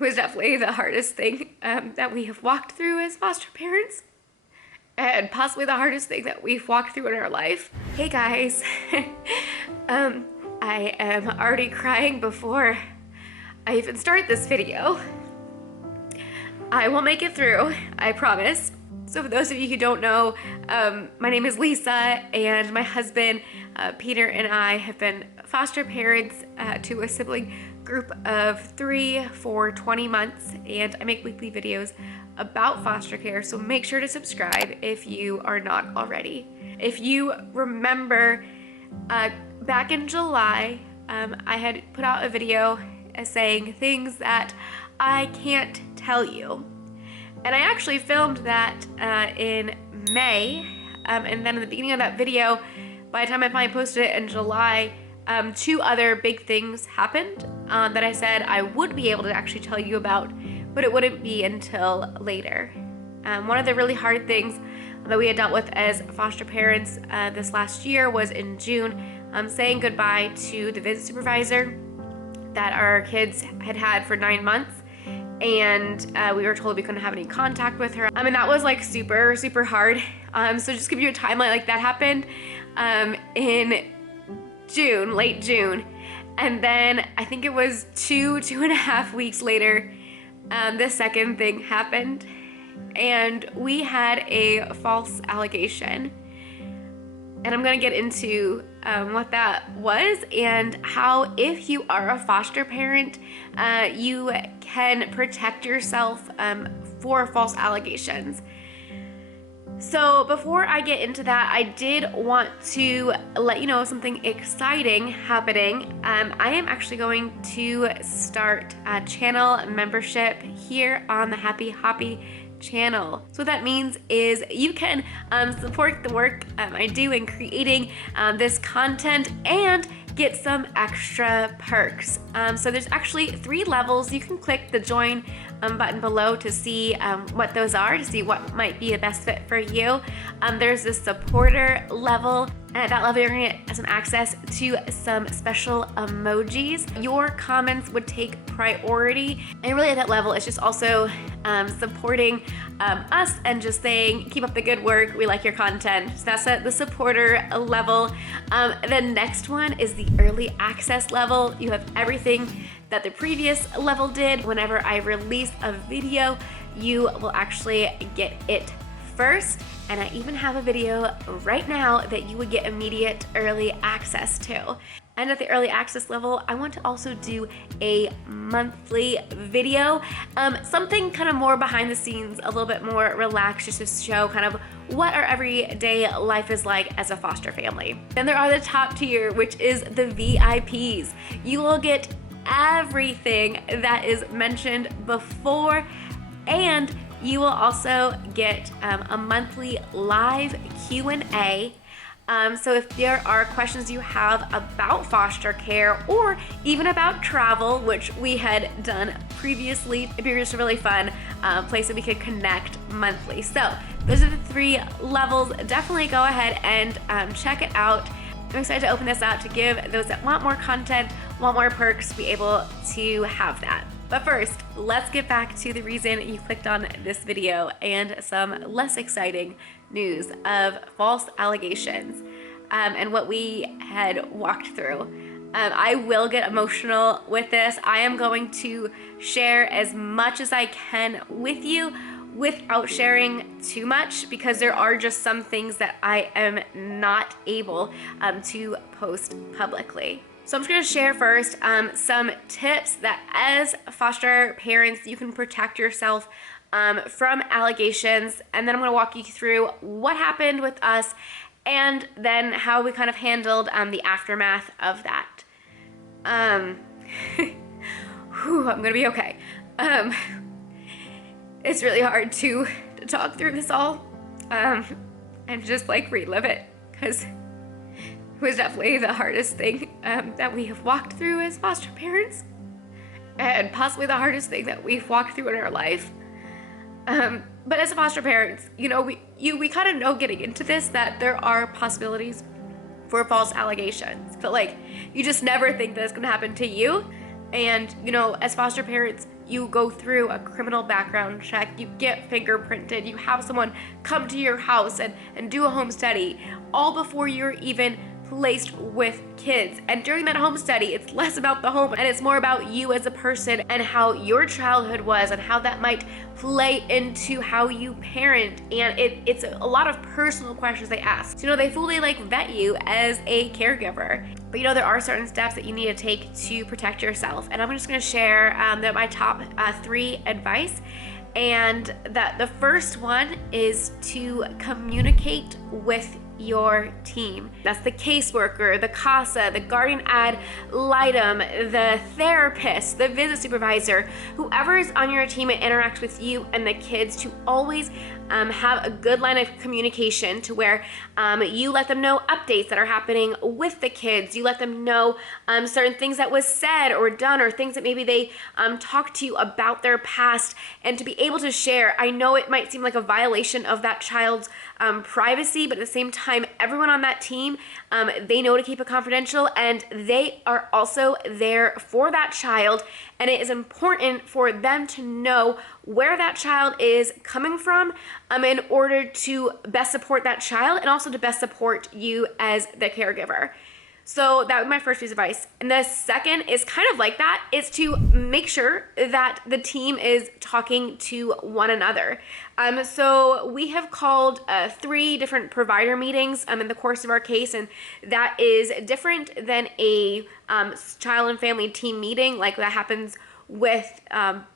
was definitely the hardest thing that we have walked through as foster parents, and possibly the hardest thing that we've walked through in our life. Hey guys, I am already crying before I even start this video. I will make it through, I promise. So for those of you who don't know, my name is Lisa, and my husband Peter and I have been foster parents to a sibling group of 3 for 20 months, and I make weekly videos about foster care, so make sure to subscribe if you are not already. If you remember, back in July, I had put out a video saying things that I can't tell you. And I actually filmed that in May, and then in the beginning of that video, by the time I finally posted it in July, 2 other big things happened that I said I would be able to actually tell you about, but it wouldn't be until later. One of the really hard things that we had dealt with as foster parents this last year was in June, saying goodbye to the visit supervisor that our kids had had for 9 months. And we were told we couldn't have any contact with her. I mean, that was like super, super hard. So just give you a timeline, like that happened in June, late June. And then I think it was 2.5 weeks later, the second thing happened. And we had a false allegation. And I'm gonna get into what that was and how, if you are a foster parent, you can protect yourself for false allegations. So before I get into that, I did want to let you know something exciting happening. I am actually going to start a channel membership here on the Happy Hoppy channel. So what that means is you can support the work I do in creating this content and get some extra perks. So there's actually 3 levels. You can click the join button below to see what those are, to see what might be the best fit for you. There's the supporter level. And at that level, you're gonna get some access to some special emojis. Your comments would take priority. And really at that level, it's just also supporting us and just saying, keep up the good work, we like your content. So that's at the supporter level. The next one is the early access level. You have everything that the previous level did. Whenever I release a video, you will actually get it first. And I even have a video right now that you would get immediate early access to. And at the early access level, I want to also do a monthly video, something kind of more behind the scenes, a little bit more relaxed, just to show kind of what our everyday life is like as a foster family. Then there are the top tier, which is the VIPs. You will get everything that is mentioned before, and you will also get a monthly live Q&A. So if there are questions you have about foster care or even about travel, which we had done previously, it'd be just a really fun place that we could connect monthly. So those are the 3 levels. Definitely go ahead and check it out. I'm excited to open this out to give those that want more content, want more perks, be able to have that. But first, let's get back to the reason you clicked on this video and some less exciting news of false allegations and what we had walked through. I will get emotional with this. I am going to share as much as I can with you without sharing too much, because there are just some things that I am not able to post publicly. So I'm just gonna share first some tips that as foster parents you can protect yourself from allegations, and then I'm gonna walk you through what happened with us and then how we kind of handled the aftermath of that. Whew, I'm gonna be okay. It's really hard to talk through this all and just like relive it, because it was definitely the hardest thing that we have walked through as foster parents, and possibly the hardest thing that we've walked through in our life. But as a foster parents, you know, we kind of know getting into this that there are possibilities for false allegations, but like you just never think that it's gonna happen to you. And you know, as foster parents, you go through a criminal background check, you get fingerprinted, you have someone come to your house and do a home study, all before you're even placed with kids. And during that home study, it's less about the home and it's more about you as a person and how your childhood was and how that might play into how you parent. And it's a lot of personal questions they ask. So, they fully vet you as a caregiver. But there are certain steps that you need to take to protect yourself. And I'm just gonna share my top 3 advice. And that the first one is to communicate with your team. That's the caseworker, the CASA, the guardian ad litem, the therapist, the visit supervisor, whoever is on your team and interacts with you and the kids, to always have a good line of communication to where you let them know updates that are happening with the kids. You let them know certain things that was said or done, or things that maybe they talked to you about their past, and to be able to share. I know it might seem like a violation of that child's privacy, but at the same time, everyone on that team, they know to keep it confidential, and they are also there for that child. And it is important for them to know where that child is coming from in order to best support that child and also to best support you as the caregiver. So that was my first piece of advice. And the second is kind of like that, is to make sure that the team is talking to one another. So we have called 3 different provider meetings in the course of our case, and that is different than a child and family team meeting like that happens with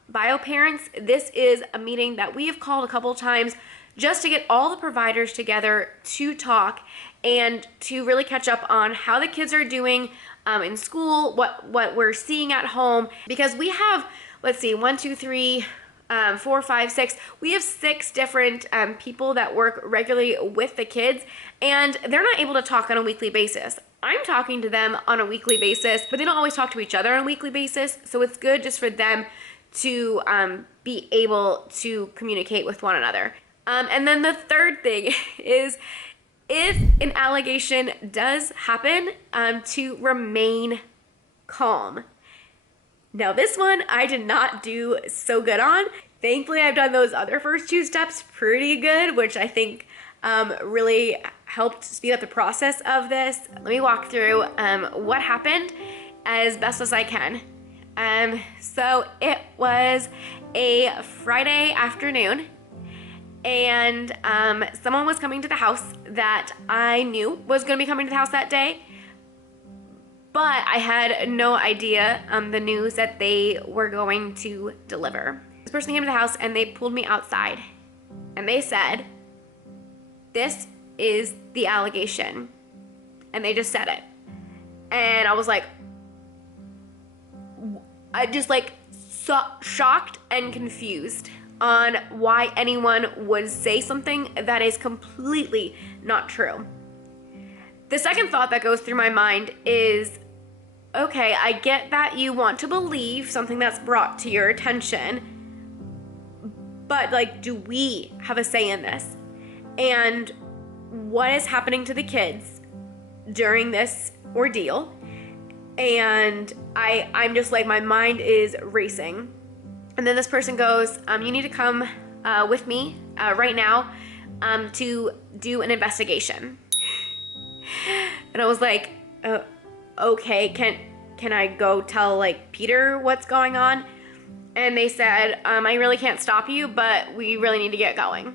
bio parents. This is a meeting that we have called a couple of times just to get all the providers together to talk and to really catch up on how the kids are doing in school, what we're seeing at home. Because we have, let's see, 1, 2, 3, 4, 5, 6. We have 6 different people that work regularly with the kids, and they're not able to talk on a weekly basis. I'm talking to them on a weekly basis, but they don't always talk to each other on a weekly basis. So it's good just for them to be able to communicate with one another. And then the third thing is, if an allegation does happen, to remain calm. Now this one I did not do so good on. Thankfully, I've done those other first 2 steps pretty good, which I think really helped speed up the process of this. Let me walk through what happened as best as I can. So it was a Friday afternoon, and someone was coming to the house that I knew was going to be coming to the house that day, but I had no idea the news that they were going to deliver. This person came to the house and they pulled me outside, and they said, "This is the allegation," and they just said it. And I was like, shocked and confused on why anyone would say something that is completely not true. The second thought that goes through my mind is, okay, I get that you want to believe something that's brought to your attention, but do we have a say in this? And what is happening to the kids during this ordeal? And I'm just my mind is racing. And then this person goes, you need to come with me right now to do an investigation. And I was like, okay, can I go tell Peter what's going on? And they said, I really can't stop you, but we really need to get going.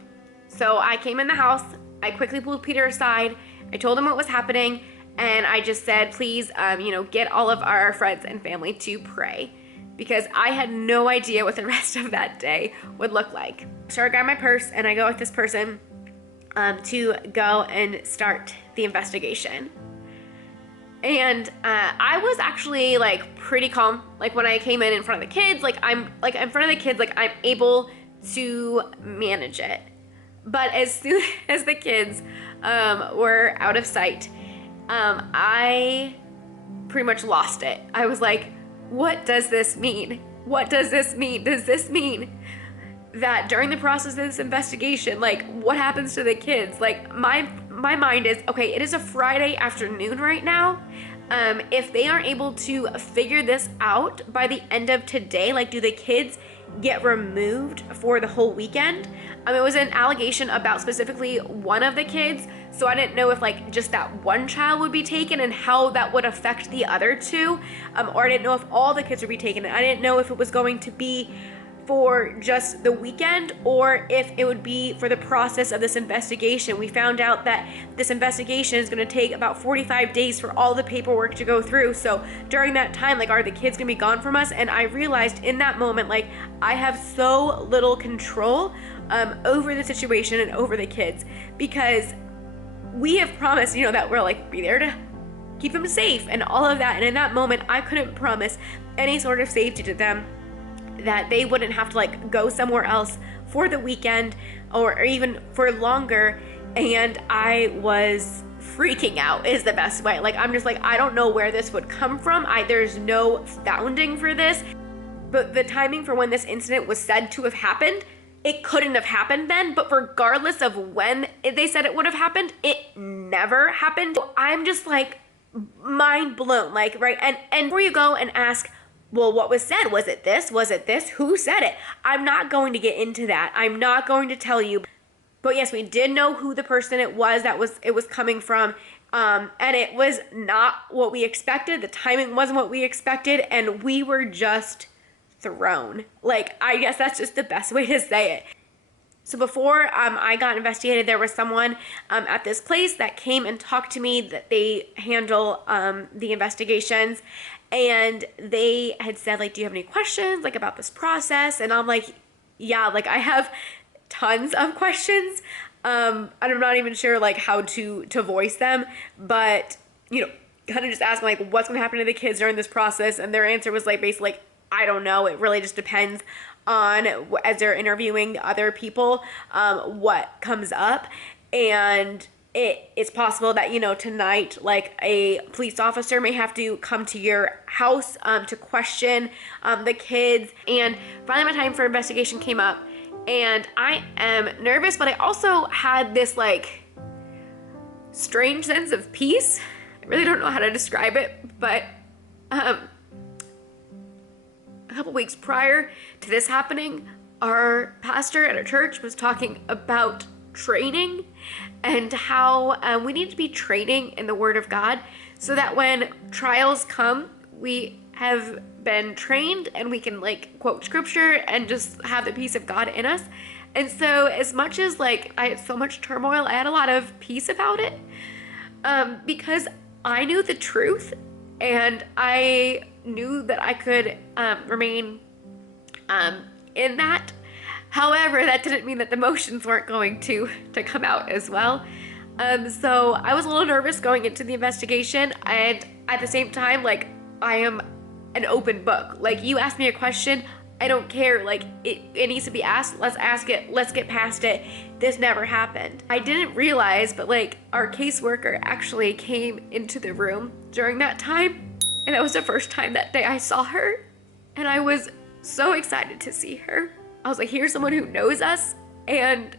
So I came in the house, I quickly pulled Peter aside, I told him what was happening, and I just said, please, get all of our friends and family to pray, because I had no idea what the rest of that day would look like. So I grab my purse and I go with this person to go and start the investigation. And I was actually pretty calm. When I came in front of the kids, I'm in front of the kids, I'm able to manage it. But as soon as the kids were out of sight, I pretty much lost it. I was like, what does this mean? What does this mean? Does this mean that during the process of this investigation, what happens to the kids? My mind is, okay, it is a Friday afternoon right now. If they aren't able to figure this out by the end of today, do the kids get removed for the whole weekend. It was an allegation about specifically one of the kids, so I didn't know if like just that one child would be taken and how that would affect the other two, or I didn't know if all the kids would be taken. I didn't know if it was going to be for just the weekend or if it would be for the process of this investigation. We found out that this investigation is going to take about 45 days for all the paperwork to go through. So during that time, like, are the kids going to be gone from us? And I realized in that moment, like, I have so little control over the situation and over the kids, because we have promised, you know, that we're like be there to keep them safe and all of that. And in that moment, I couldn't promise any sort of safety to them, that they wouldn't have to like go somewhere else for the weekend or even for longer. And I was freaking out is the best way. Like, I'm just like, I don't know where this would come from. There's no founding for this. But the timing for when this incident was said to have happened, it couldn't have happened then. But regardless of when they said it would have happened, it never happened. So I'm just like mind blown, like, right? And before you go and ask, well, what was said? Was it this? Was it this? Who said it? I'm not going to get into that. I'm not going to tell you. But yes, we did know who the person it was coming from. And it was not what we expected. The timing wasn't what we expected. And we were just thrown. Like, I guess that's just the best way to say it. So before I got investigated, there was someone at this place that came and talked to me, that they handle the investigations. And they had said, like, do you have any questions, like, about this process? And I'm like, yeah, like, I have tons of questions. And I'm not even sure, like, how to voice them. But, you know, kind of just ask them, like, what's going to happen to the kids during this process? And their answer was, like, basically, like, I don't know. It really just depends on, as they're interviewing the other people, what comes up. And it's possible that, you know, tonight, like, a police officer may have to come to your house to question the kids. And finally my time for investigation came up, and I am nervous, but I also had this like strange sense of peace. I really don't know how to describe it, but a couple weeks prior to this happening, our pastor at our church was talking about training and how we need to be training in the Word of God so that when trials come, we have been trained and we can like quote scripture and just have the peace of God in us. And so as much as like I had so much turmoil, I had a lot of peace about it because I knew the truth and I knew that I could remain in that. However, that didn't mean that the emotions weren't going to come out as well. So I was a little nervous going into the investigation, and at the same time, like, I am an open book. Like, you ask me a question, I don't care. Like, it needs to be asked. Let's ask it. Let's get past it. This never happened. I didn't realize, but like, our caseworker actually came into the room during that time, and that was the first time that day I saw her, and I was so excited to see her. I was like, here's someone who knows us, and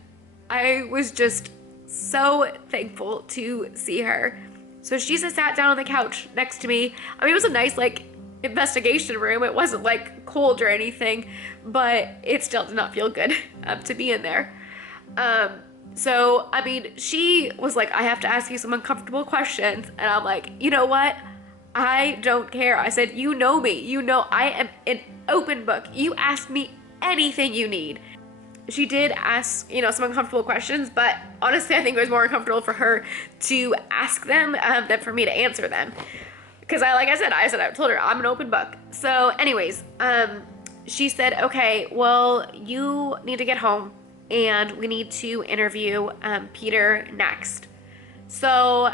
I was just so thankful to see her. So she just sat down on the couch next to me. I mean, it was a nice, like, investigation room. It wasn't, like, cold or anything, but it still did not feel good to be in there. So, I mean, she was like, I have to ask you some uncomfortable questions, and I'm like, you know what? I don't care. I said, you know me. You know I am an open book. You ask me anything you need. She did ask, you know, some uncomfortable questions, but honestly, I think it was more uncomfortable for her to ask them than for me to answer them. Because I told her I'm an open book. So anyways, she said, okay, well, you need to get home and we need to interview Peter next. So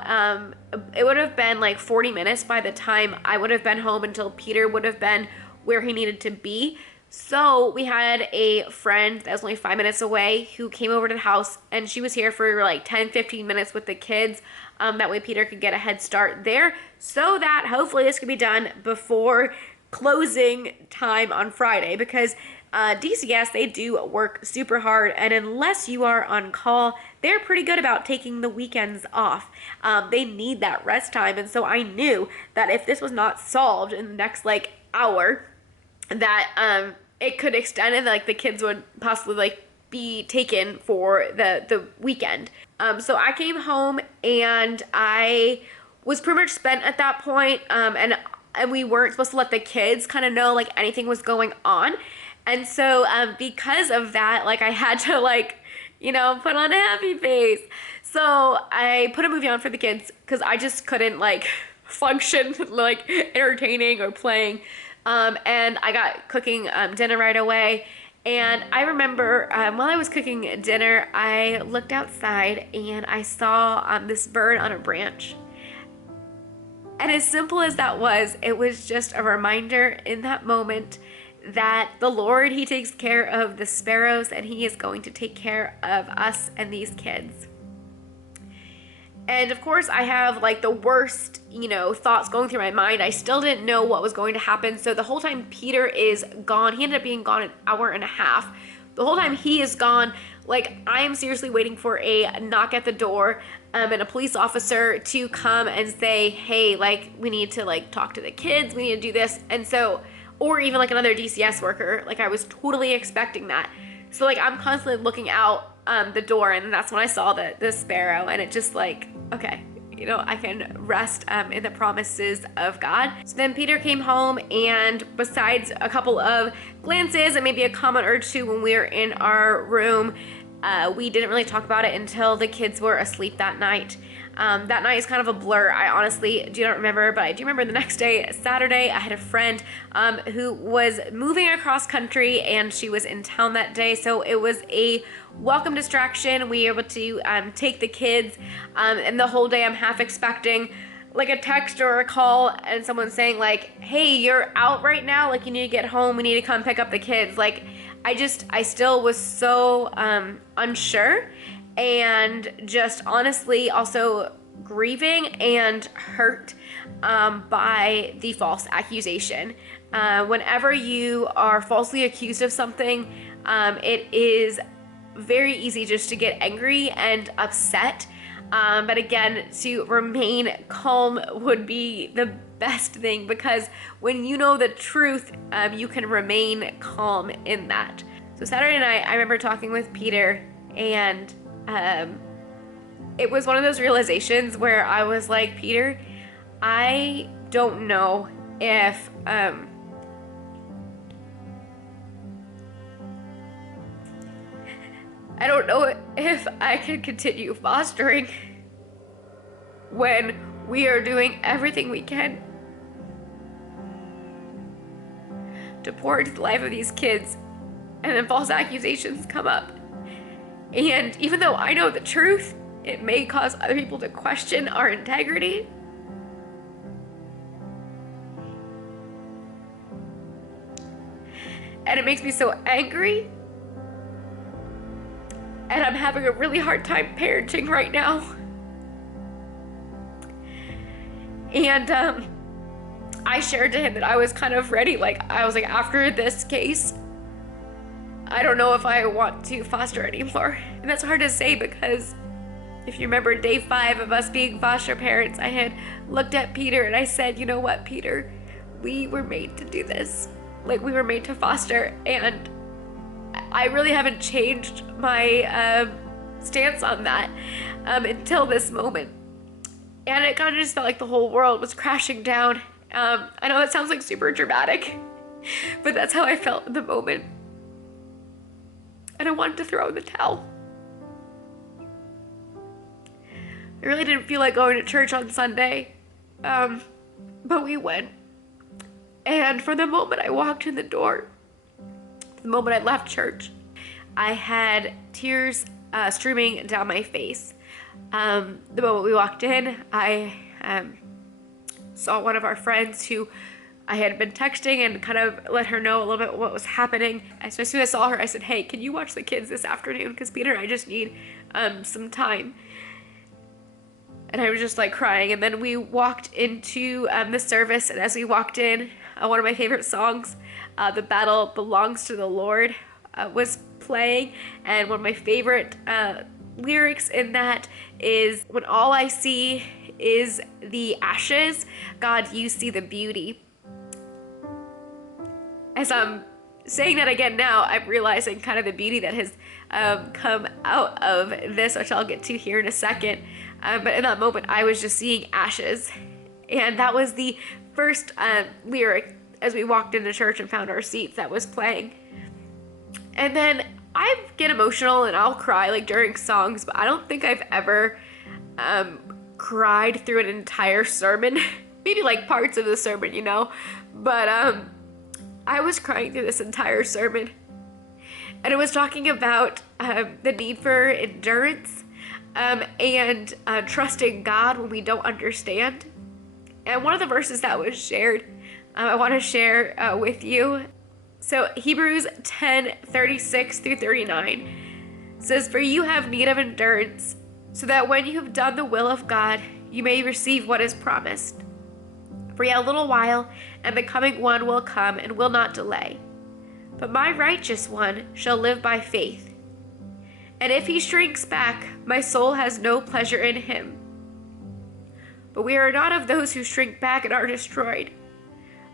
it would have been like 40 minutes by the time I would have been home until Peter would have been where he needed to be. So we had a friend that was only 5 minutes away who came over to the house, and she was here for like 10-15 minutes with the kids. That way Peter could get a head start there so that hopefully this could be done before closing time on Friday, because DCS, they do work super hard, and unless you are on call, they're pretty good about taking the weekends off. They need that rest time, and so I knew that if this was not solved in the next like hour, that it could extend and like the kids would possibly like be taken for the weekend. So I came home and I was pretty much spent at that point, and we weren't supposed to let the kids kind of know like anything was going on. And so because of that, like I had to like, you know, put on a happy face. So I put a movie on for the kids because I just couldn't like function like entertaining or playing. And I got cooking dinner right away. And I remember while I was cooking dinner, I looked outside and I saw this bird on a branch. And as simple as that was, it was just a reminder in that moment that the Lord, he takes care of the sparrows and he is going to take care of us and these kids. And of course I have like the worst, you know, thoughts going through my mind. I still didn't know what was going to happen. So the whole time Peter is gone, he ended up being gone an hour and a half. The whole time he is gone, like I'm seriously waiting for a knock at the door and a police officer to come and say, hey, like we need to like talk to the kids, we need to do this. And so, or even like another DCS worker, like I was totally expecting that. So like I'm constantly looking out the door, and that's when I saw the sparrow, and it just like, okay, you know, I can rest in the promises of God. So then Peter came home, and besides a couple of glances and maybe a comment or two when we were in our room, we didn't really talk about it until the kids were asleep that night. That night is kind of a blur. I honestly do not remember, but I do remember the next day, Saturday, I had a friend who was moving across country, and she was in town that day. So it was a welcome distraction. We were able to take the kids, and the whole day I'm half expecting like a text or a call and someone saying like, hey, you're out right now, like you need to get home, we need to come pick up the kids. Like I still was so unsure, and just honestly also grieving and hurt by the false accusation. Whenever you are falsely accused of something, it is very easy just to get angry and upset. But again, to remain calm would be the best thing, because when you know the truth, you can remain calm in that. So Saturday night, I remember talking with Peter, and it was one of those realizations where I was like, Peter, I don't know if I don't know if I can continue fostering when we are doing everything we can to pour into the life of these kids, and then false accusations come up. And even though I know the truth, it may cause other people to question our integrity. And it makes me so angry. And I'm having a really hard time parenting right now. And I shared to him that I was kind of ready. Like, I was like, after this case, I don't know if I want to foster anymore. And that's hard to say, because if you remember day 5 of us being foster parents, I had looked at Peter and I said, you know what, Peter, we were made to do this. Like, we were made to foster, and I really haven't changed my stance on that until this moment. And it kind of just felt like the whole world was crashing down. I know that sounds like super dramatic, but that's how I felt in the moment. And I wanted to throw in the towel. I really didn't feel like going to church on Sunday, but we went. And from the moment I walked in the door, the moment I left church, I had tears streaming down my face. The moment we walked in, I saw one of our friends who I had been texting and kind of let her know a little bit what was happening. So as soon as I saw her, I said, hey, can you watch the kids this afternoon? Because Peter and I just need some time. And I was just like crying. And then we walked into the service, and as we walked in, one of my favorite songs, The Battle Belongs to the Lord, was playing. And one of my favorite lyrics in that is, when all I see is the ashes, God, you see the beauty. As I'm saying that again now, I'm realizing kind of the beauty that has come out of this, which I'll get to here in a second. But in that moment, I was just seeing ashes. And that was the first lyric as we walked into church and found our seats that was playing. And then I get emotional and I'll cry like during songs, but I don't think I've ever cried through an entire sermon. Maybe like parts of the sermon, you know. But I was crying through this entire sermon. And it was talking about the need for endurance and trusting God when we don't understand. And one of the verses that was shared, I want to share with you. So Hebrews 10:36 through 39 says, "For you have need of endurance, so that when you have done the will of God, you may receive what is promised. For yet a little while, and the coming one will come and will not delay. But my righteous one shall live by faith. And if he shrinks back, my soul has no pleasure in him. But we are not of those who shrink back and are destroyed,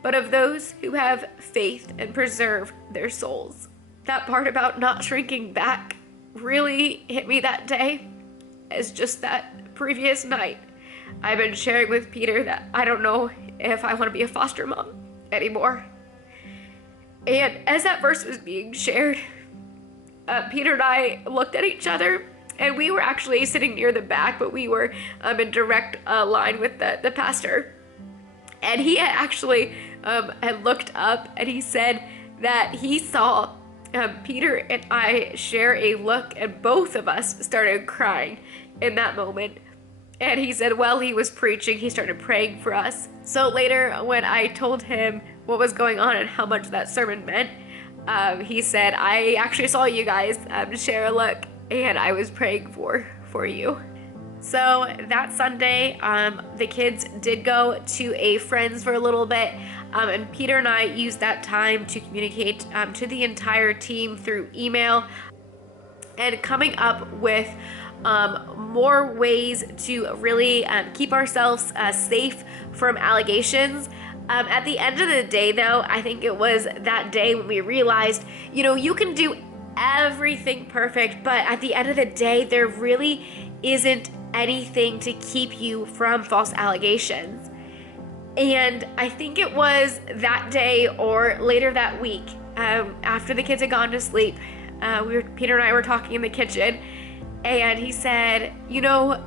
but of those who have faith and preserve their souls." That part about not shrinking back really hit me that day, as just that previous night I've been sharing with Peter that I don't know if I want to be a foster mom anymore. And as that verse was being shared, Peter and I looked at each other, and we were actually sitting near the back, but we were in direct line with the pastor. And he had actually had looked up, and he said that he saw Peter and I share a look, and both of us started crying in that moment. And he said while he was preaching, he started praying for us. So later, when I told him what was going on and how much that sermon meant, he said, "I actually saw you guys share a look, and I was praying for you." So that Sunday, the kids did go to a friend's for a little bit, and Peter and I used that time to communicate to the entire team through email and coming up with more ways to really keep ourselves safe from allegations. At the end of the day, though, I think it was that day when we realized, you know, you can do everything perfect, but at the end of the day, there really isn't anything to keep you from false allegations. And I think it was that day or later that week, after the kids had gone to sleep, Peter and I were talking in the kitchen, and he said, "You know,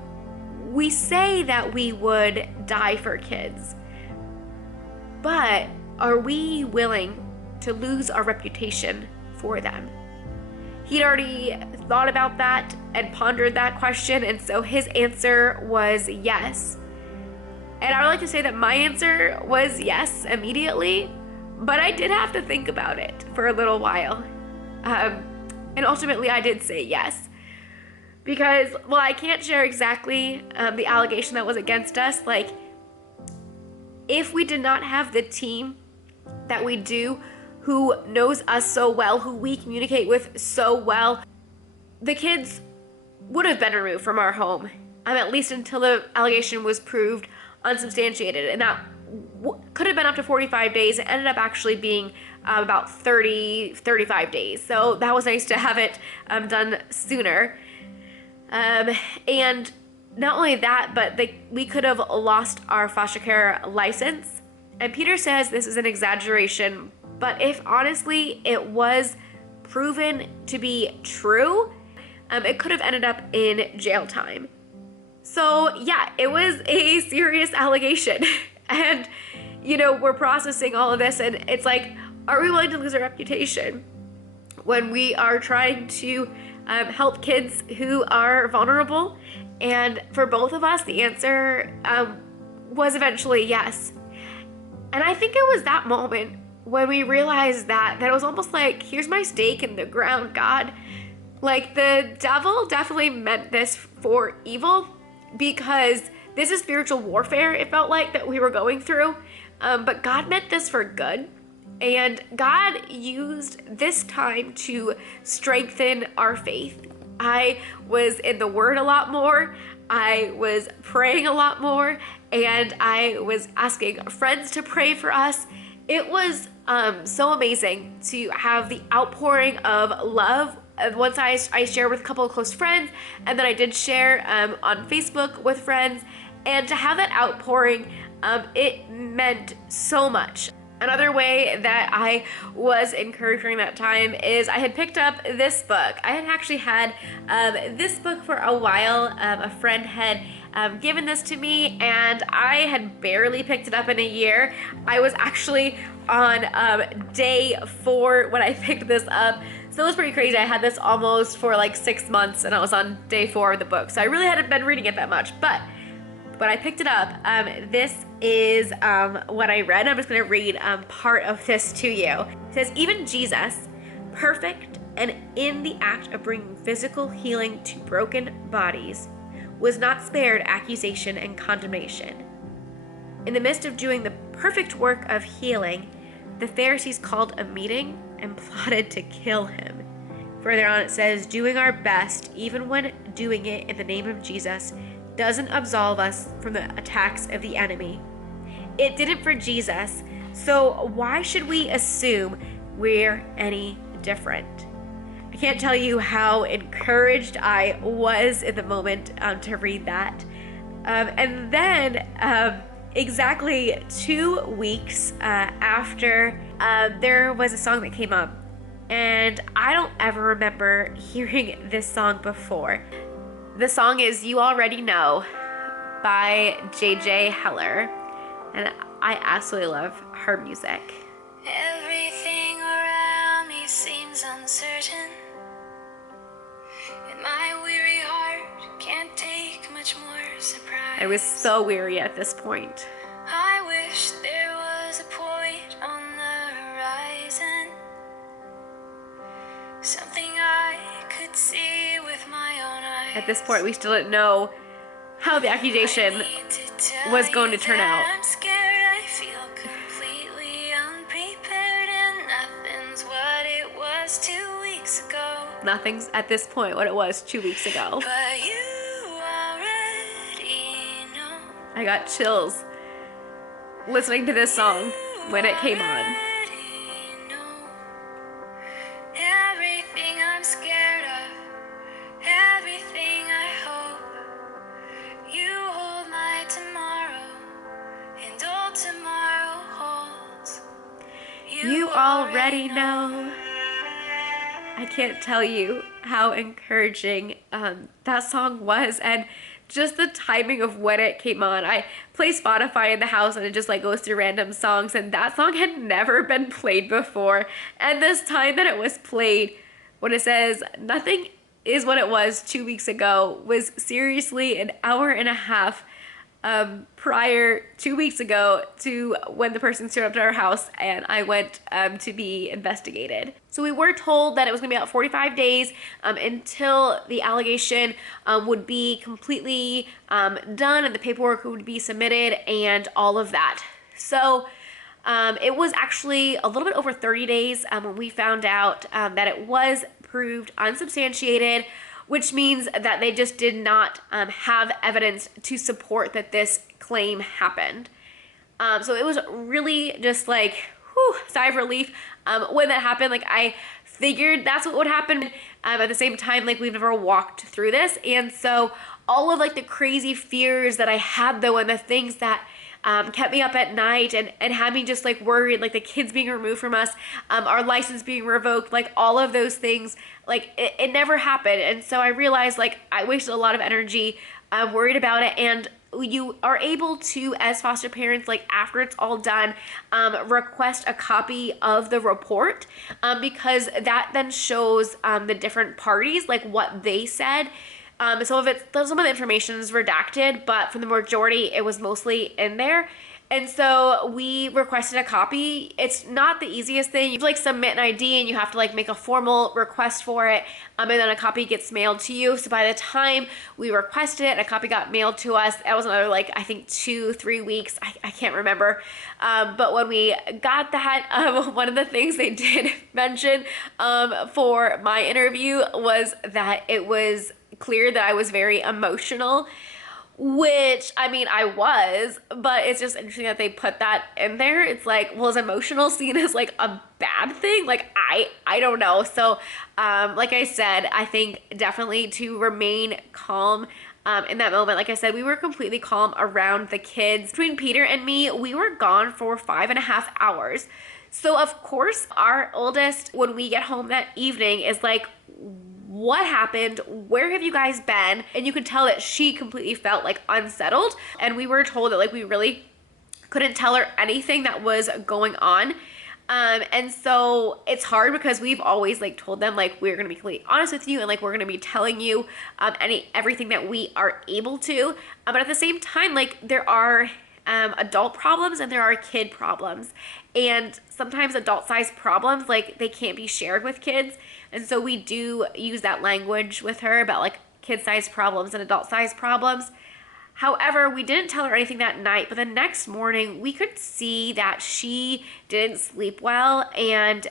we say that we would die for kids, but are we willing to lose our reputation for them?" He'd already thought about that and pondered that question, and so his answer was yes. And I would like to say that my answer was yes immediately, but I did have to think about it for a little while. And ultimately I did say yes. Because, well, I can't share exactly the allegation that was against us. Like, if we did not have the team that we do, who knows us so well, who we communicate with so well, the kids would have been removed from our home, at least until the allegation was proved unsubstantiated. And that could have been up to 45 days. It ended up actually being about 35 days. So that was nice to have it done sooner. And not only that, but we could have lost our foster care license. And Peter says this is an exaggeration, but if honestly it was proven to be true, it could have ended up in jail time. So yeah, it was a serious allegation. And, you know, we're processing all of this, and it's like, are we willing to lose our reputation when we are trying to help kids who are vulnerable? And for both of us, the answer was eventually yes. And I think it was that moment when we realized that it was almost like, here's my stake in the ground, God. Like, the devil definitely meant this for evil, because this is spiritual warfare, it felt like, that we were going through. But God meant this for good. And God used this time to strengthen our faith. I was in the Word a lot more. I was praying a lot more. And I was asking friends to pray for us. It was So amazing to have the outpouring of love. Once I shared with a couple of close friends, and then I did share on Facebook with friends, and to have that outpouring, it meant so much. Another way that I was encouraged during that time is I had picked up this book. I had actually had this book for a while. A friend had given this to me, and I had barely picked it up in a year. I was actually on day 4 when I picked this up. So it was pretty crazy. I had this almost for like 6 months, and I was on day 4 of the book. So I really hadn't been reading it that much, but when I picked it up, this is what I read. I'm just gonna read part of this to you. It says, even Jesus, perfect and in the act of bringing physical healing to broken bodies, was not spared accusation and condemnation. In the midst of doing the perfect work of healing, the Pharisees called a meeting and plotted to kill him. Further on it says, doing our best, even when doing it in the name of Jesus, doesn't absolve us from the attacks of the enemy. It didn't for Jesus, so why should we assume we're any different? I can't tell you how encouraged I was in the moment to read that. And then exactly 2 weeks after, there was a song that came up, and I don't ever remember hearing this song before. The song is You Already Know by J.J. Heller, and I absolutely love her music. Everything around me seems uncertain, and my weary heart can't take much more surprise. I was so weary at this point. I wish there was a point on the horizon, something I could see with my own eyes. At this point, we still didn't know how the accusation was going to turn out. I'm scared, I feel completely unprepared, and nothing's what it was 2 weeks ago. Nothing's at this point what it was 2 weeks ago. But you already know. I got chills listening to this song when it came on. Already know everything I'm scared of, everything I hope. You hold my tomorrow, and all tomorrow holds. You already know. I can't tell you how encouraging that song was, and just the timing of when it came on. I play Spotify in the house, and it just like goes through random songs, and that song had never been played before. And this time that it was played, when it says nothing is what it was 2 weeks ago, was seriously an hour and a half prior 2 weeks ago to when the person showed up to our house and I went to be investigated. So we were told that it was gonna be about 45 days until the allegation would be completely done and the paperwork would be submitted and all of that. So it was actually a little bit over 30 days when we found out that it was proved unsubstantiated, which means that they just did not have evidence to support that this claim happened. So it was really just like, whew, sigh of relief when that happened. Like, I figured that's what would happen. At the same time, like, we've never walked through this. And so all of like the crazy fears that I had though, and the things that kept me up at night and had me just like worried, like the kids being removed from us, our license being revoked, like all of those things, like it never happened. And so I realized like I wasted a lot of energy worried about it. And you are able to, as foster parents, like after it's all done, request a copy of the report because that then shows the different parties, like what they said. Some of the information is redacted, but for the majority, it was mostly in there. And so we requested a copy. It's not the easiest thing. You have to like submit an ID and you have to like make a formal request for it. And then a copy gets mailed to you. So by the time we requested it and a copy got mailed to us, that was another like, I think 2-3 weeks. I can't remember. But when we got that, one of the things they did mention for my interview was that it was clear that I was very emotional, which, I mean, I was, but it's just interesting that they put that in there. It's like, well, is emotional seen as like a bad thing? Like, I don't know. So, like I said, I think definitely to remain calm in that moment. Like I said, we were completely calm around the kids. Between Peter and me, we were gone for 5.5 hours. So of course, our oldest, when we get home that evening, is like, what happened? Where have you guys been? And you could tell that she completely felt like unsettled. And we were told that like we really couldn't tell her anything that was going on. And so it's hard because we've always like told them like we're gonna be completely honest with you and like we're gonna be telling you everything that we are able to. But at the same time, like there are adult problems and there are kid problems, and sometimes adult sized problems like they can't be shared with kids, and so we do use that language with her about like kid sized problems and adult sized problems. However, we didn't tell her anything that night, but the next morning we could see that she didn't sleep well, and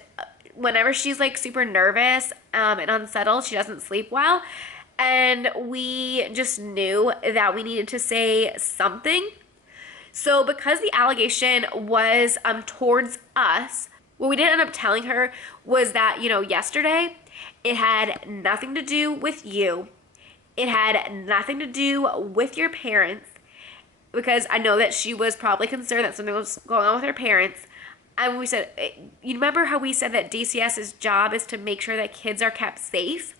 whenever she's like super nervous and unsettled, she doesn't sleep well. And we just knew that we needed to say something. So because the allegation was towards us, what we did end up telling her was that, you know, yesterday it had nothing to do with you. It had nothing to do with your parents, because I know that she was probably concerned that something was going on with her parents. And we said, you remember how we said that DCS's job is to make sure that kids are kept safe?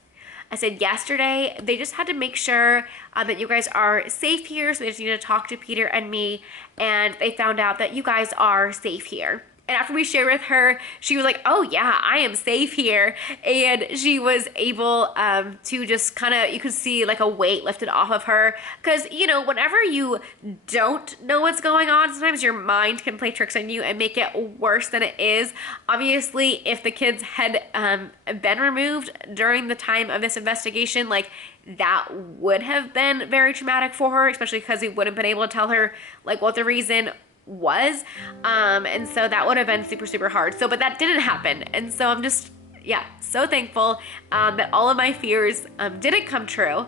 I said yesterday, they just had to make sure that you guys are safe here. So they just needed to talk to Peter and me. And they found out that you guys are safe here. And after we shared with her, she was like, oh yeah, I am safe here. And she was able to just kind of, you could see like a weight lifted off of her. Because, you know, whenever you don't know what's going on, sometimes your mind can play tricks on you and make it worse than it is. Obviously, if the kids had been removed during the time of this investigation, like that would have been very traumatic for her, especially because we wouldn't have been able to tell her like what the reason was, and so that would have been super hard. So but that didn't happen, and so I'm just so thankful that all of my fears didn't come true.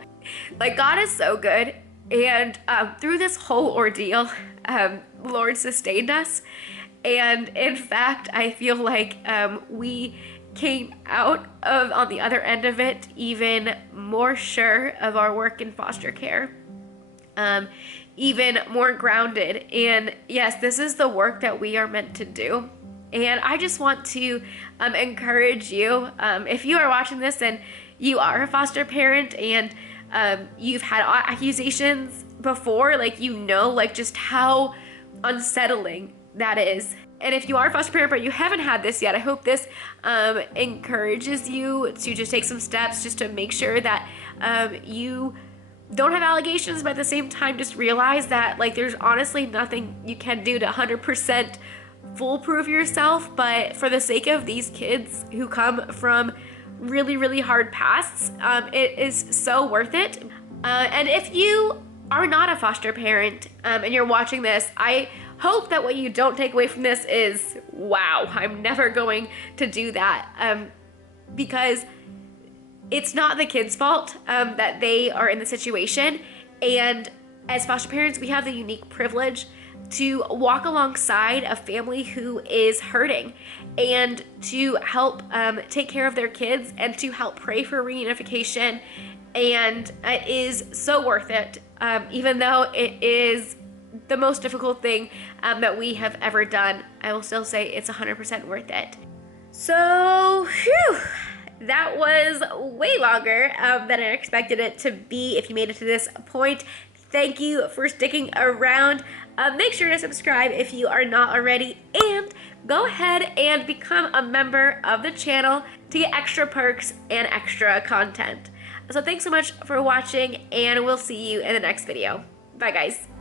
Like God is so good, and through this whole ordeal, Lord sustained us, and in fact I feel like we came out of on the other end of it even more sure of our work in foster care, even more grounded. And yes, this is the work that we are meant to do. And I just want to encourage you, if you are watching this and you are a foster parent and you've had accusations before, like, you know, like just how unsettling that is. And if you are a foster parent but you haven't had this yet, I hope this encourages you to just take some steps just to make sure that you don't have allegations, but at the same time just realize that like there's honestly nothing you can do to 100% foolproof yourself. But for the sake of these kids who come from really hard pasts, it is so worth it. And if you are not a foster parent and you're watching this, I hope that what you don't take away from this is, wow, I'm never going to do that, because it's not the kids' fault that they are in the situation. And as foster parents, we have the unique privilege to walk alongside a family who is hurting and to help take care of their kids and to help pray for reunification. And it is so worth it, even though it is the most difficult thing that we have ever done. I will still say it's 100% worth it. So, whew. That was way longer than I expected it to be. If you made it to this point, thank you for sticking around. Make sure to subscribe if you are not already, and go ahead and become a member of the channel to get extra perks and extra content. So thanks so much for watching, and we'll see you in the next video. Bye guys.